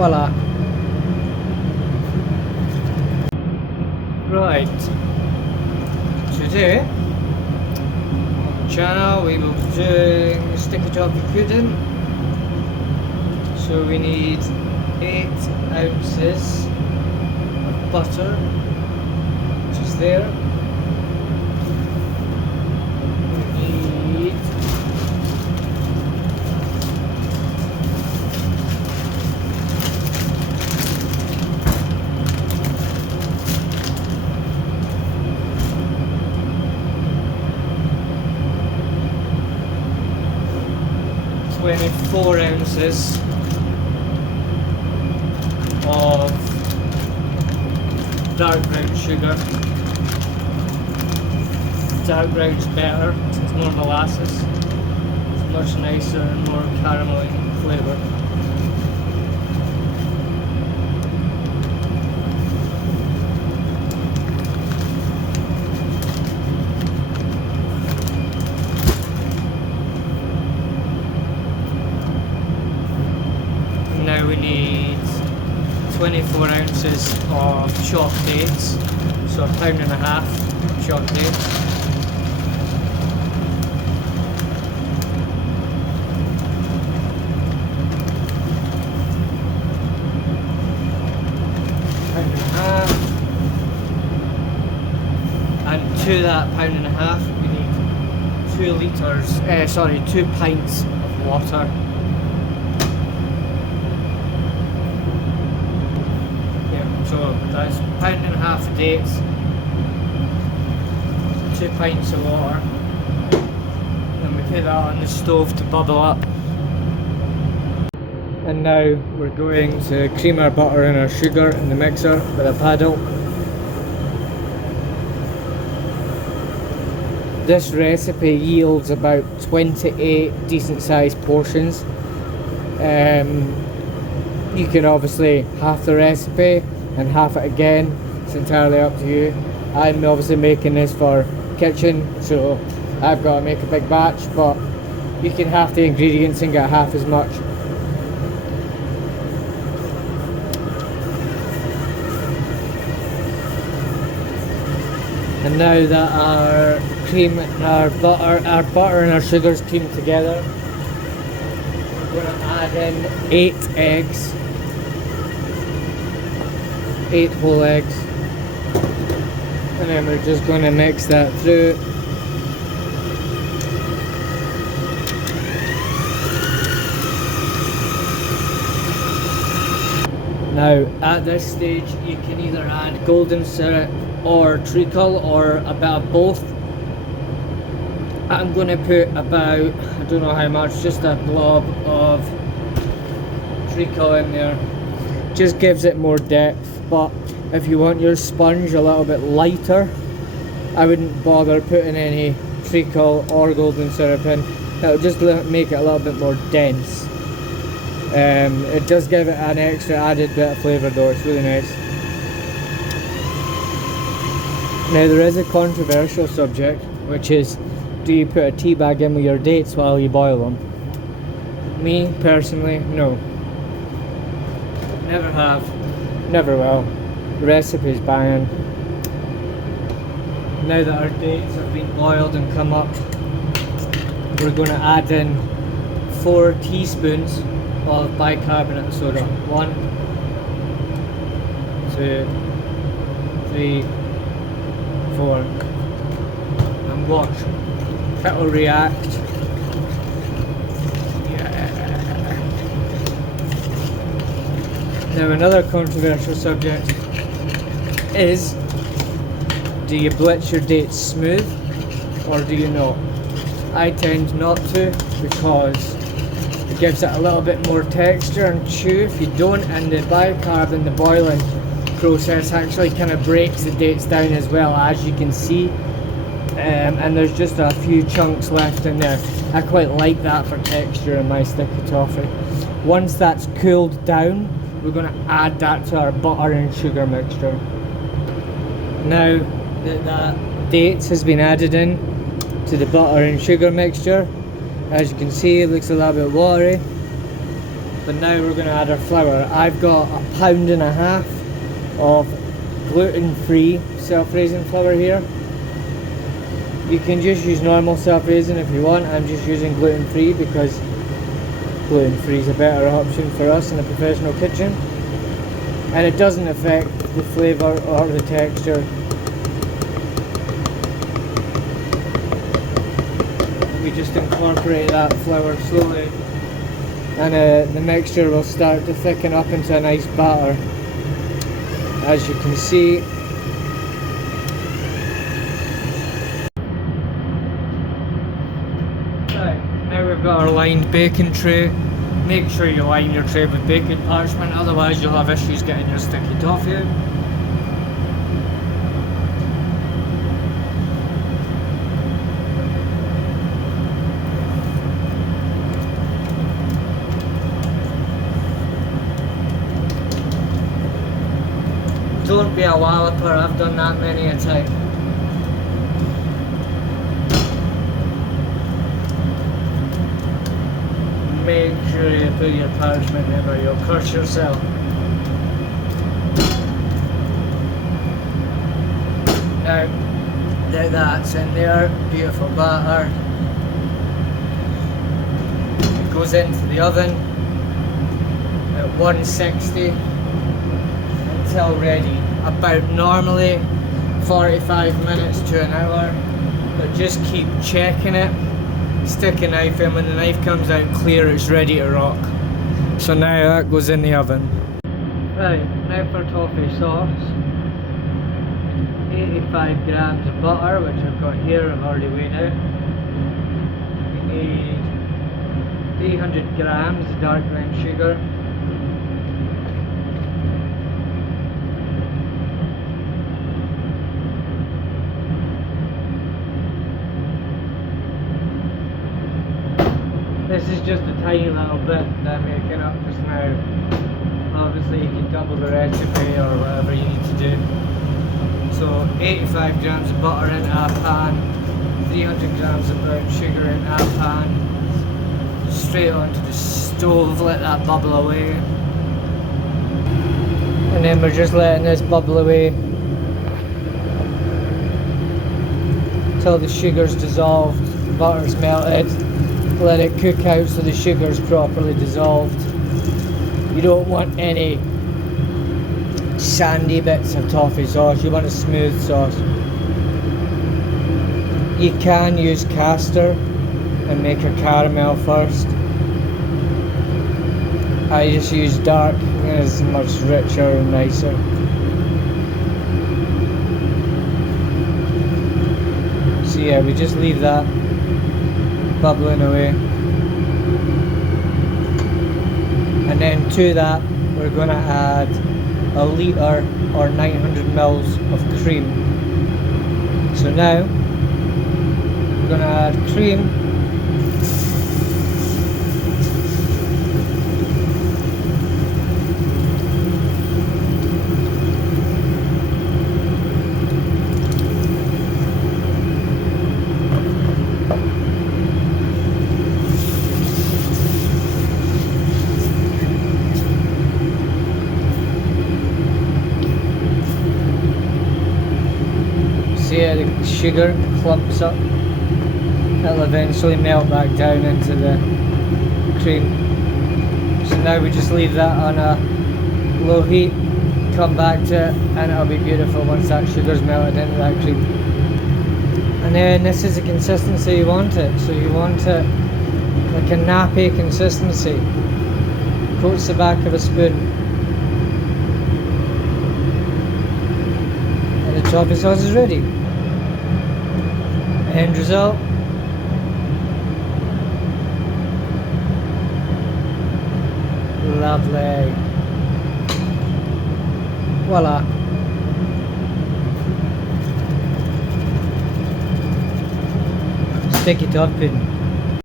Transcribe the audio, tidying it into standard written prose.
voila. Right, today on the channel we will be doing sticky toffee pudding. So we need 8 ounces of butter, which is there. We need 24 ounces of dark brown sugar. Dark brown's better, it's more molasses. It's much nicer and more caramelly in flavour. Now we need 24 ounces of chopped dates, so 1.5 pounds chopped dates. £1.5, and to that £1.5 we need 2 pints of water. So that's £1.5 of dates, 2 pints of water, and we put that on the stove to bubble up. And now we're going to cream our butter and our sugar in the mixer with a paddle. This recipe yields about 28 decent sized portions. You can obviously half the recipe and half it again, it's entirely up to you. I'm obviously making this for kitchen, so I've got to make a big batch, but you can half the ingredients and get half as much. And now that our butter and our sugar's creamed together, we're going to add in 8 eggs. 8 whole eggs, and then we're just going to mix that through. Now at this stage you can either add golden syrup or treacle or a bit of both. I'm going to put about, I don't know how much, just a blob of treacle in there. Just gives it more depth. But if you want your sponge a little bit lighter, I wouldn't bother putting any treacle or golden syrup in. It'll just make it a little bit more dense. It does give it an extra added bit of flavour though, it's really nice. Now there is a controversial subject, which is, do you put a tea bag in with your dates while you boil them? Me personally, no. Never have. Never will. The recipe's banging. Now that our dates have been boiled and come up, we're going to add in 4 teaspoons of bicarbonate soda. 1, 2, 3, 4. And watch. It'll react. Now another controversial subject is, do you blitz your dates smooth or do you not? I tend not to, because it gives it a little bit more texture and chew. If you don't, and the bicarb in the boiling process actually kind of breaks the dates down as well, as you can see, and there's just a few chunks left in there. I quite like that for texture in my sticky toffee. Once that's cooled down, we're going to add that to our butter and sugar mixture. Now that dates has been added in to the butter and sugar mixture, as you can see it looks a little bit watery. but now we're going to add our flour. I've got 1.5 pounds of gluten-free self-raising flour here. You can just use normal self-raising if you want. I'm just using gluten-free because gluten-free is a better option for us in a professional kitchen, and it doesn't affect the flavour or the texture. We just incorporate that flour slowly, and the mixture will start to thicken up into a nice batter, as you can see. Now we've got our lined baking tray. Make sure you line your tray with baking parchment, otherwise you'll have issues getting your sticky toffee out. Don't be a walloper, I've done that many a time. Make sure you put your parchment in or you'll curse yourself. Now that that's in there, beautiful batter. It goes into the oven at 160 until ready. About normally 45 minutes to an hour, but just keep checking it. Stick a knife in. When the knife comes out clear, it's ready to rock. So now that goes in the oven. Right, now for toffee sauce. 85 grams of butter, which I've got here, I've already weighed out. We need 300 grams of dark brown sugar. This is just a tiny little bit that I'm making up just now. Obviously you can double the recipe or whatever you need to do. So 85 grams of butter into a pan, 300 grams of brown sugar into a pan, straight onto the stove, let that bubble away. And then we're just letting this bubble away until the sugar's dissolved, the butter's melted. Let it cook out so the sugar's properly dissolved. You don't want any sandy bits of toffee sauce, you want a smooth sauce. You can use castor and make a caramel first. I just use dark, it's much richer and nicer. So yeah, we just leave that bubbling away, and then to that we're going to add a litre or 900 mils of cream. So now we're going to add cream, the sugar clumps up, it'll eventually melt back down into the cream. So now we just leave that on a low heat, come back to it, and it'll be beautiful once that sugar's melted into that cream. And then this is the consistency you want it, so you want it like a nappy consistency. Coats the back of a spoon, and the toffee sauce is ready. End result. Lovely. Voila. Sticky toffee pudding.